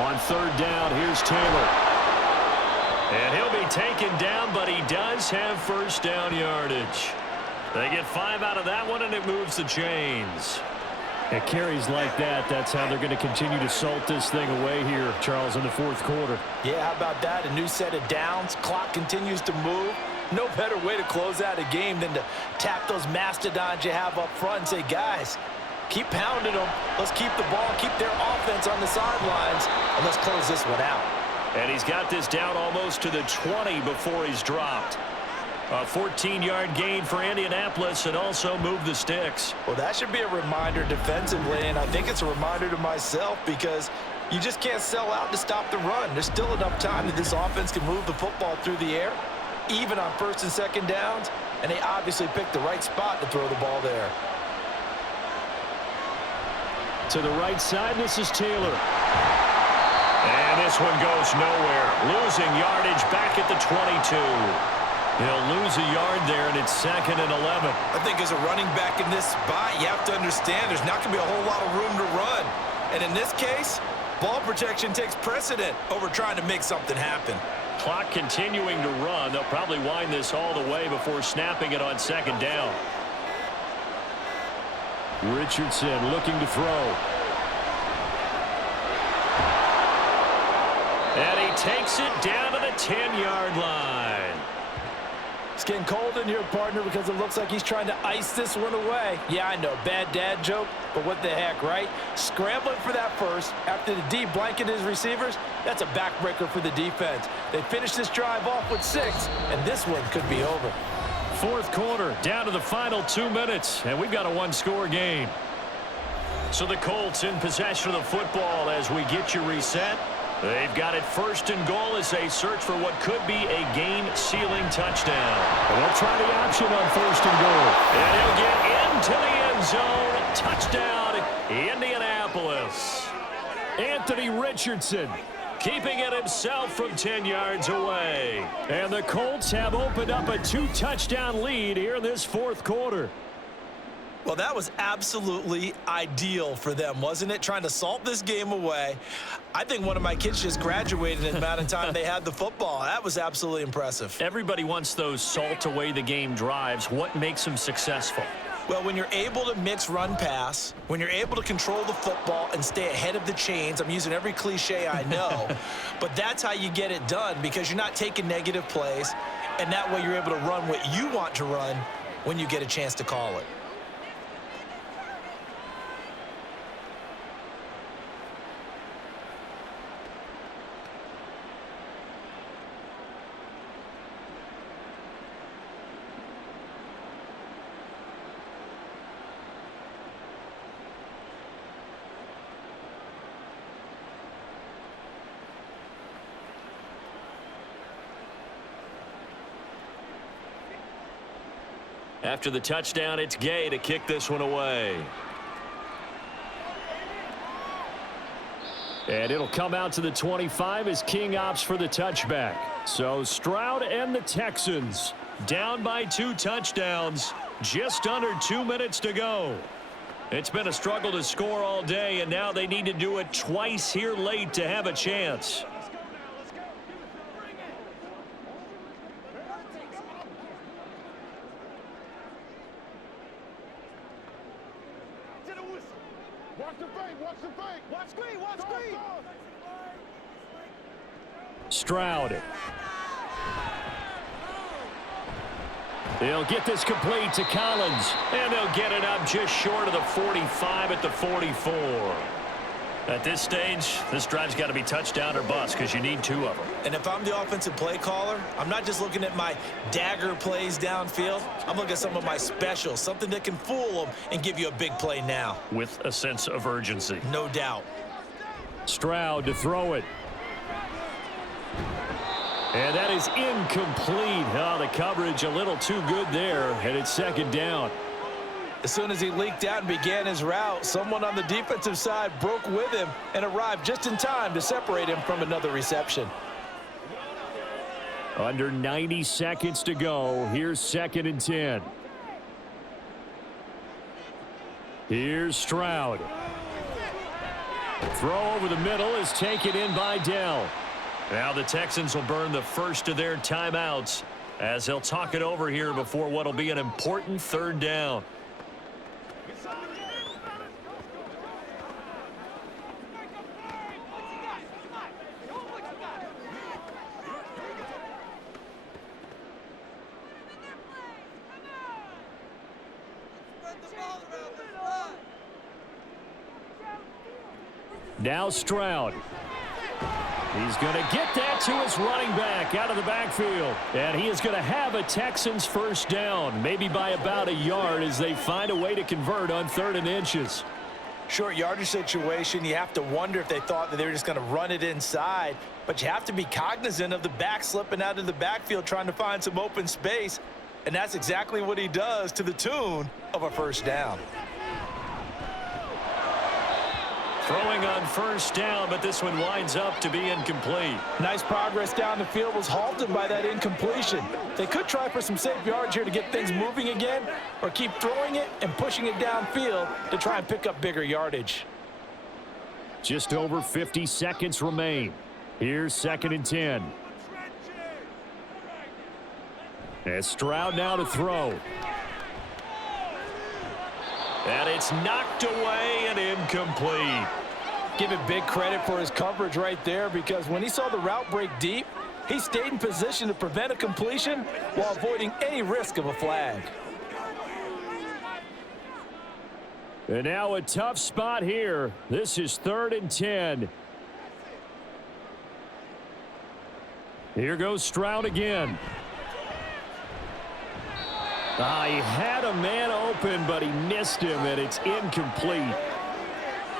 On third down, here's Taylor. And he'll be taken down, but he does have first down yardage. They get 5 out of that one, and it moves the chains. At carries like that, that's how they're going to continue to salt this thing away here, Charles, in the fourth quarter. Yeah, how about that? A new set of downs. Clock continues to move. No better way to close out a game than to tap those mastodons you have up front and say, guys, keep pounding them. Let's keep the ball, keep their offense on the sidelines, and let's close this one out. And he's got this down almost to the 20 before he's dropped. A 14-yard gain for Indianapolis and also move the sticks. Well, that should be a reminder defensively, and I think it's a reminder to myself because you just can't sell out to stop the run. There's still enough time that this offense can move the football through the air, even on first and second downs, and they obviously picked the right spot to throw the ball there. To the right side, this is Taylor. And this one goes nowhere. Losing yardage back at the 22. He'll lose a yard there, and it's 2nd and 11. I think as a running back in this spot, you have to understand there's not going to be a whole lot of room to run. And in this case, ball protection takes precedent over trying to make something happen. Clock continuing to run. They'll probably wind this all the way before snapping it on 2nd down. Richardson looking to throw. And he takes it down to the 10-yard line. It's getting cold in here, partner, because it looks like he's trying to ice this one away. Yeah, I know, bad dad joke, but what the heck, right? Scrambling for that first after the D blanketed his receivers, that's a backbreaker for the defense. They finish this drive off with 6, and this one could be over. Fourth quarter, down to the final 2 minutes, and we've got a one-score game. So the Colts in possession of the football as we get you reset. They've got it 1st and goal as they search for what could be a game-sealing touchdown. And they'll try the option on 1st and goal. And he'll get into the end zone. Touchdown, Indianapolis. Anthony Richardson keeping it himself from 10 yards away. And the Colts have opened up a 2-touchdown lead here in this fourth quarter. Well, that was absolutely ideal for them, wasn't it? Trying to salt this game away. I think one of my kids just graduated in the amount of time they had the football. That was absolutely impressive. Everybody wants those salt away the game drives. What makes them successful? Well, when you're able to mix run-pass, when you're able to control the football and stay ahead of the chains, I'm using every cliche I know, but that's how you get it done because you're not taking negative plays, and that way you're able to run what you want to run when you get a chance to call it. After the touchdown, it's Gay to kick this one away. And it'll come out to the 25 as King opts for the touchback. So Stroud and the Texans down by 2 touchdowns. Just under 2 minutes to go. It's been a struggle to score all day, and now they need to do it twice here late to have a chance. Stroud. They'll get this complete to Collins. And they'll get it up just short of the 45 at the 44. At this stage, this drive's got to be touchdown or bust because you need 2 of them. And if I'm the offensive play caller, I'm not just looking at my dagger plays downfield. I'm looking at some of my specials, something that can fool them and give you a big play now. With a sense of urgency. No doubt. Stroud to throw it. And that is incomplete. Oh, the coverage a little too good there, and it's 2nd down. As soon as he leaked out and began his route, someone on the defensive side broke with him and arrived just in time to separate him from another reception. Under 90 seconds to go. Here's 2nd and 10. Here's Stroud. Throw over the middle is taken in by Dell. Now the Texans will burn the first of their timeouts as they'll talk it over here before what will be an important 3rd down. Now Stroud. He's going to get that to his running back out of the backfield. And he is going to have a Texans 1st down, maybe by about a yard as they find a way to convert on 3rd and inches. Short yardage situation, you have to wonder if they thought that they were just going to run it inside. But you have to be cognizant of the back slipping out of the backfield trying to find some open space. And that's exactly what he does to the tune of a 1st down. Throwing on 1st down, but this one winds up to be incomplete. Nice progress down the field was halted by that incompletion. They could try for some safe yards here to get things moving again, or keep throwing it and pushing it downfield to try and pick up bigger yardage. Just over 50 seconds remain. Here's 2nd and 10. And Stroud now to throw. And it's knocked away and incomplete. Give it big credit for his coverage right there, because when he saw the route break deep, he stayed in position to prevent a completion while avoiding any risk of a flag. And now a tough spot here. This is 3rd and 10. Here goes Stroud again. He had a man open, but he missed him, and it's incomplete.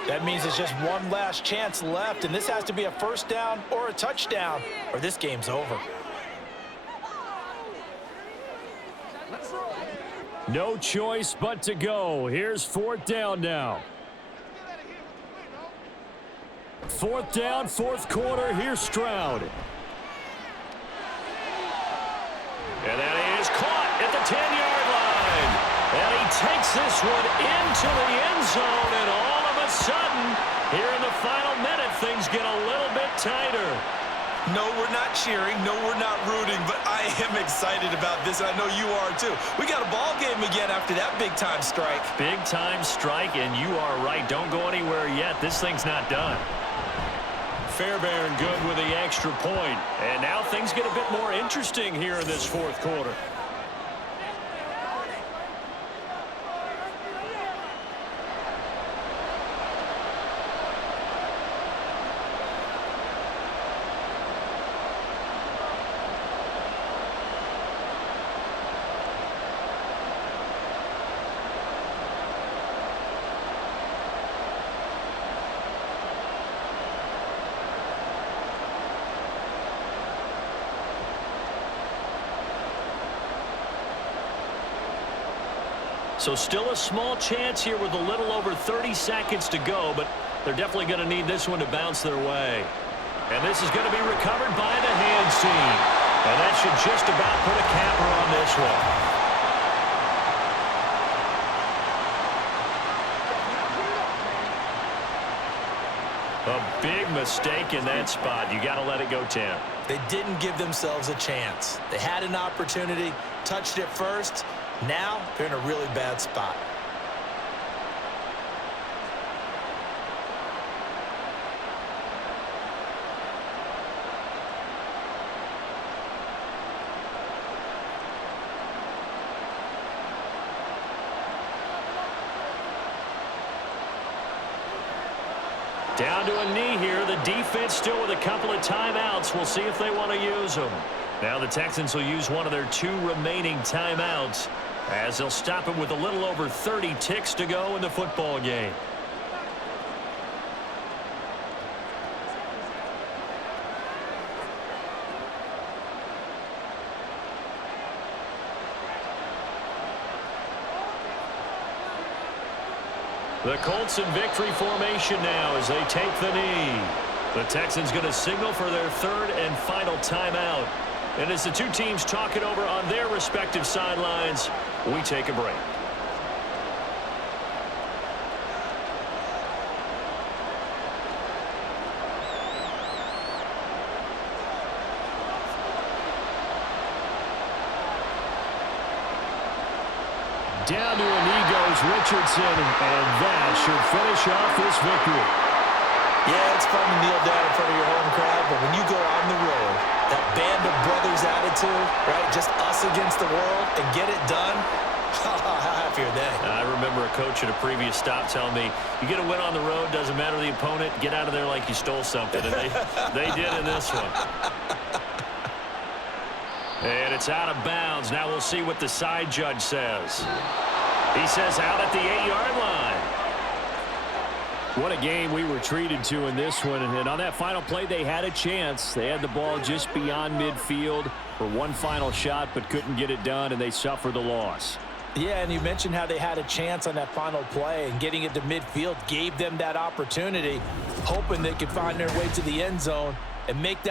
That means it's just one last chance left, and this has to be a 1st down or a touchdown, or this game's over. No choice but to go. Here's 4th down now. 4th down, 4th quarter. Here's Stroud. And that is caught at the 10-yard line. And he takes this one into the end zone, and all of a sudden, here in the final minute, things get a little bit tighter. No, we're not cheering. No, we're not rooting, but I am excited about this, and I know you are too. We got a ball game again after that big-time strike. Big-time strike, and you are right. Don't go anywhere yet. This thing's not done. Fairbairn good with the extra point. And now things get a bit more interesting here in this 4th quarter. So still a small chance here with a little over 30 seconds to go, but they're definitely going to need this one to bounce their way. And this is going to be recovered by the hands team. And that should just about put a capper on this one. A big mistake in that spot. You got to let it go 10. They didn't give themselves a chance. They had an opportunity, touched it first. Now they're in a really bad spot. Down to a knee here. The defense still with a couple of timeouts. We'll see if they want to use them. Now the Texans will use one of their 2 remaining timeouts as they'll stop it with a little over 30 ticks to go in the football game. The Colts in victory formation now as they take the knee. The Texans going to signal for their 3rd and final timeout. And as the 2 teams talk it over on their respective sidelines, we take a break. Down to a knee goes Richardson, and that should finish off this victory. Yeah, it's fun to kneel down in front of your home crowd, but when you go on the road, that band of brothers attitude, right, just us against the world, and get it done, how happy are they? I remember a coach at a previous stop telling me, you get a win on the road, doesn't matter the opponent, get out of there like you stole something, and they did in this one. And it's out of bounds. Now we'll see what the side judge says. He says out at the 8-yard line. What a game we were treated to in this one. And on that final play, they had a chance. They had the ball just beyond midfield for one final shot, but couldn't get it done, and they suffered the loss. Yeah, and you mentioned how they had a chance on that final play, and getting it to midfield gave them that opportunity, hoping they could find their way to the end zone and make that